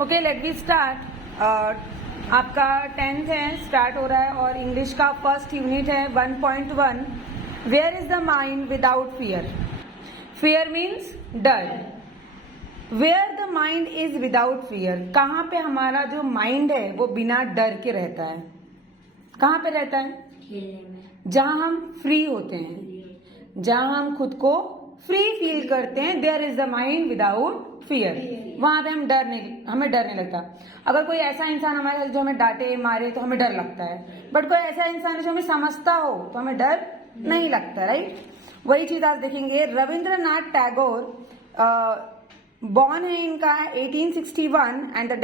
Okay, late we start. आपका 10th है, start हो रहा है और इंग्लिश का फर्स्ट यूनिट है 1.1। Where is the mind without fear? Fear means डर। Where the mind is without fear, कहाँ पे हमारा जो माइंड है वो बिना डर के रहता है? कहाँ पे रहता है? खेलने में। जहाँ हम फ्री होते हैं, जहाँ हम खुद को फ्री फील करते हैं, there is the mind without fear. वहां पे हमें डर नहीं लगता। अगर कोई ऐसा इंसान हमारे साथ जो हमें डांटे मारे तो हमें डर लगता है, बट कोई ऐसा इंसान है जो हमें समझता हो तो हमें डर नहीं लगता, राइट? वही चीज आज देखेंगे। रविंद्रनाथ टैगोर बॉर्न है इनका 1861 एंड द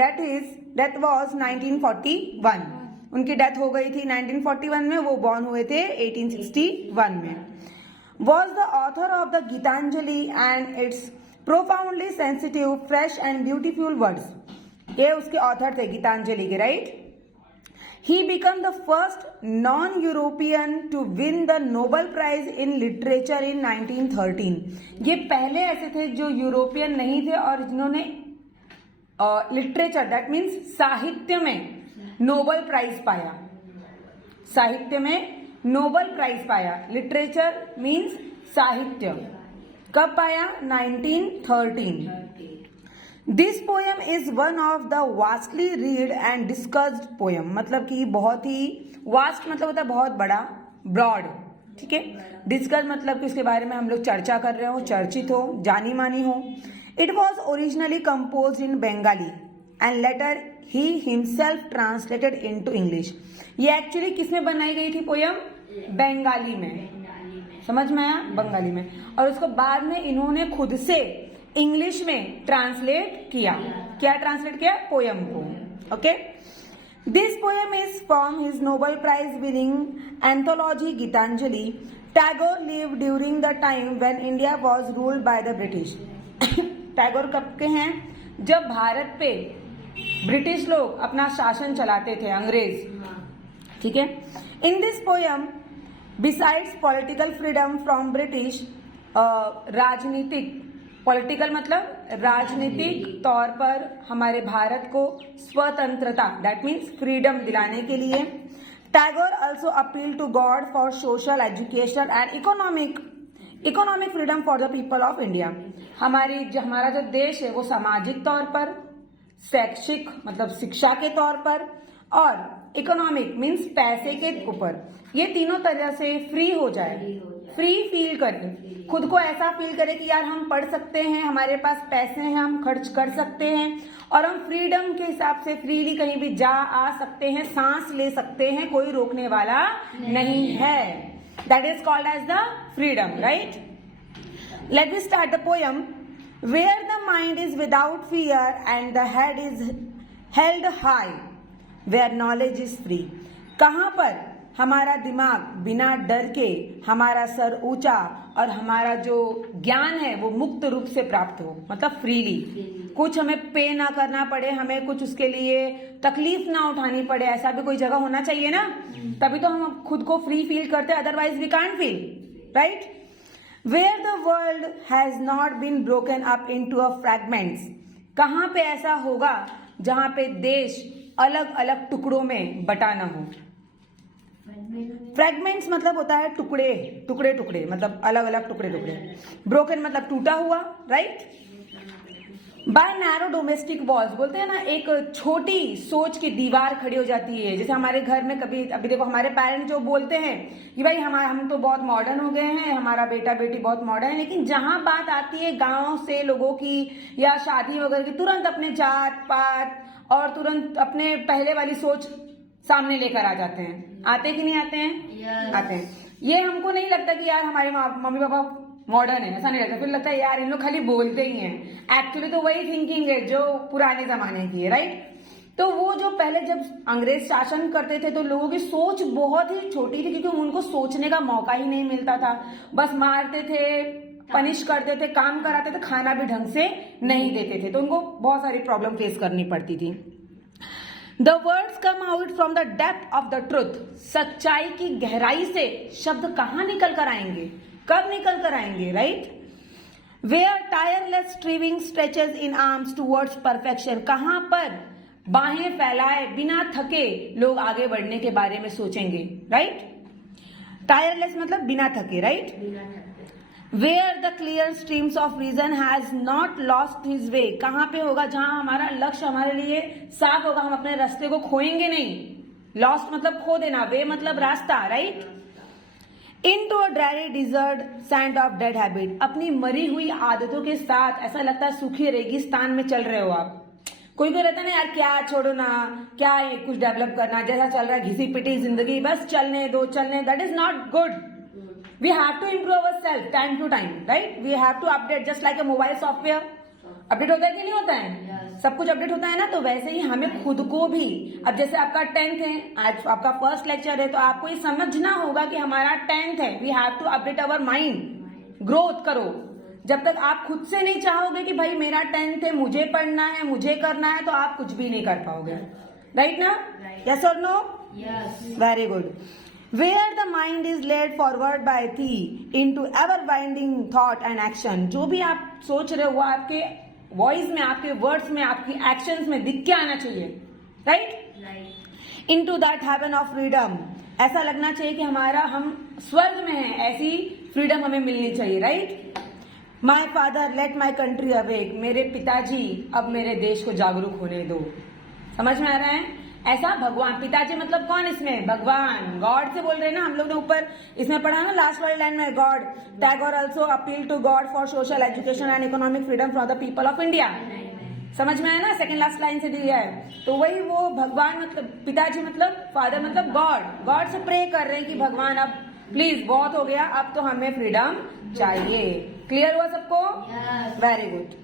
डेथ वॉज 1941। उनकी डेथ हो गई थी 1941 में, वो बॉर्न हुए थे 1861 में। Was the author of the Gitanjali and its profoundly sensitive, fresh and beautiful words. ये उसके ऑथर थे गीतांजलि के, right? He became the first non-European to win the Nobel Prize in Literature in 1913. ये पहले ऐसे थे जो यूरोपियन नहीं थे और जिन्होंने लिटरेचर, दैट मीन्स साहित्य में नोबेल प्राइज पाया। साहित्य में नोबेल प्राइज पाया। लिटरेचर मीन्स साहित्य। कब पाया? 1913। This poem is one of the vastly read and discussed poem. मतलब कि बहुत ही वास्ट मतलब होता है बहुत बड़ा, ब्रॉड, ठीक है। डिस्कस मतलब कि उसके बारे में हम लोग चर्चा कर रहे हो, चर्चित हो, जानी मानी हो। It was originally compose in Bengali and later he himself translated into English. ये एक्चुअली किसमें बनाई गई थी पोयम? बंगाली में। समझ में आया? बंगाली में। और उसको बाद में इन्होंने खुद से इंग्लिश में ट्रांसलेट किया। क्या ट्रांसलेट किया? पोयम को। Okay, this poem is from his Nobel prize winning anthology Gitanjali. Tagore lived during the time when India was ruled by the British. Tagore कब के हैं? जब भारत पे ब्रिटिश लोग अपना शासन चलाते थे, अंग्रेज, ठीक है। In this poem besides political freedom from British, राजनीतिक, पॉलिटिकल मतलब राजनीतिक तौर पर हमारे भारत को स्वतंत्रता, दैट मीन्स फ्रीडम दिलाने के लिए। Tagore also appeal to God for social, education and economic freedom for the people of India. हमारा जो देश है वो सामाजिक तौर पर, शैक्षिक मतलब शिक्षा के तौर पर, और इकोनॉमिक मीन्स पैसे के ऊपर, ये तीनों तरह से फ्री हो जाए, फ्री फील करे, खुद को ऐसा फील करे कि यार हम पढ़ सकते हैं, हमारे पास पैसे हैं, हम खर्च कर सकते हैं और हम फ्रीडम के हिसाब से फ्रीली कहीं भी जा आ सकते हैं, सांस ले सकते हैं, कोई रोकने वाला नहीं है। That is called as the freedom, right? Let me start the poem. Where the mind is without fear and the head is held high, where knowledge is free. कहाँ पर हमारा दिमाग बिना डर के, हमारा सर ऊंचा और हमारा जो ज्ञान है वो मुक्त रूप से प्राप्त हो, मतलब फ्रीली, कुछ हमें पे ना करना पड़े, हमें कुछ उसके लिए तकलीफ ना उठानी पड़े, ऐसा भी कोई जगह होना चाहिए ना, तभी तो हम खुद को फ्री फील करते, otherwise we can't feel, right? Where the world has not been broken up into a fragments. कहाँ पे ऐसा होगा जहां पे देश अलग अलग टुकड़ों में बटा ना हो। फ्रैगमेंट्स मतलब होता है टुकड़े टुकड़े टुकड़े, मतलब अलग अलग टुकड़े टुकड़े। ब्रोकन मतलब टूटा हुआ, right? By narrow domestic walls, बोलते हैं ना, एक छोटी सोच की दीवार खड़ी हो जाती है। जैसे हमारे घर में कभी, अभी देखो हमारे पेरेंट्स जो बोलते हैं कि भाई हम तो बहुत मॉडर्न हो गए हैं, हमारा बेटा बेटी बहुत मॉडर्न है, लेकिन जहां बात आती है गांव से लोगों की या शादी वगैरह की, तुरंत अपने जात पात और तुरंत अपने पहले वाली सोच सामने लेकर आ जाते हैं। आते कि नहीं आते हैं? yes. आते हैं। ये हमको नहीं लगता कि यार हमारे मम्मी पापा मॉडर्न है, ऐसा नहीं लगता। फिर लगता है यार इन लोग खाली बोलते ही हैं, एक्चुअली तो वही थिंकिंग है जो पुराने जमाने की है, राइट? तो वो जो पहले जब अंग्रेज शासन करते थे तो लोगों की सोच बहुत ही छोटी थी, क्योंकि उनको सोचने का मौका ही नहीं मिलता था। बस मारते थे, पनिश करते थे, काम कराते थे, खाना भी ढंग से नहीं देते थे, तो उनको बहुत सारी प्रॉब्लम फेस करनी पड़ती थी। The words come out from the depth of the truth. सच्चाई की गहराई से शब्द कहाँ निकल कर आएंगे, कब निकल कर आएंगे, right? Where tireless striving stretches इन आर्म्स टूवर्ड्स परफेक्शन, कहां पर बाहें फैलाए बिना थके लोग आगे बढ़ने के बारे में सोचेंगे, राइट। टायरलेस मतलब बिना थके, right. Where the clear streams of reason has not lost his way, कहां पे होगा जहां हमारा लक्ष्य हमारे लिए साफ होगा, हम अपने रास्ते को खोएंगे नहीं। लॉस्ट मतलब खो देना, वे मतलब रास्ता, right. Into a dreary desert sand of dead habit, अपनी मरी हुई आदतों के साथ ऐसा लगता है सूखे रेगिस्तान में चल रहे हो आप। कोई कोई रहता है ना यार, क्या छोड़ो ना, क्या ये कुछ डेवलप करना, जैसा चल रहा है घिसी पिटी जिंदगी, बस चलने दो चलने, that is not good. We have to improve our self time to time, right. We have to update, just like a mobile software update होता है कि नहीं होता है, सब कुछ अपडेट होता है ना। तो वैसे ही हमें खुद को भी, अब जैसे आपका 10th है, आज आपका फर्स्ट लेक्चर है, तो आपको ये समझना होगा कि हमारा 10th है, we have to update our mind, growth करो। जब तक आप खुद से नहीं चाहोगे कि भाई मेरा 10th है, मुझे पढ़ना है, मुझे करना है, तो आप कुछ भी नहीं कर पाओगे, राइट ना। Yes or no? Yes, very good. Where the mind is led forward by thee into ever winding thought and action, जो भी आप सोच रहे हो वो आपके वॉइस में, आपके वर्ड्स में, आपकी एक्शंस में दिख के आना चाहिए, right. Into that heaven of freedom, ऐसा लगना चाहिए कि हम स्वर्ग में हैं, ऐसी फ्रीडम हमें मिलनी चाहिए, right. My father let my country awake, मेरे पिताजी अब मेरे देश को जागरूक होने दो। समझ में आ रहा है? ऐसा भगवान, पिताजी मतलब कौन इसमें? भगवान, गॉड से बोल रहे हैं ना। हम लोग ने ऊपर इसमें पढ़ा ना लास्ट वाली लाइन में, God Tagore also appeal to God for social education and economic freedom for the people of India. समझ में आया ना, सेकंड लास्ट लाइन से दिया है। तो वही वो भगवान मतलब पिताजी मतलब फादर मतलब गॉड से प्रे कर रहे हैं कि भगवान अब प्लीज बहुत हो गया, अब तो हमें फ्रीडम चाहिए। क्लियर हुआ सबको? Very good.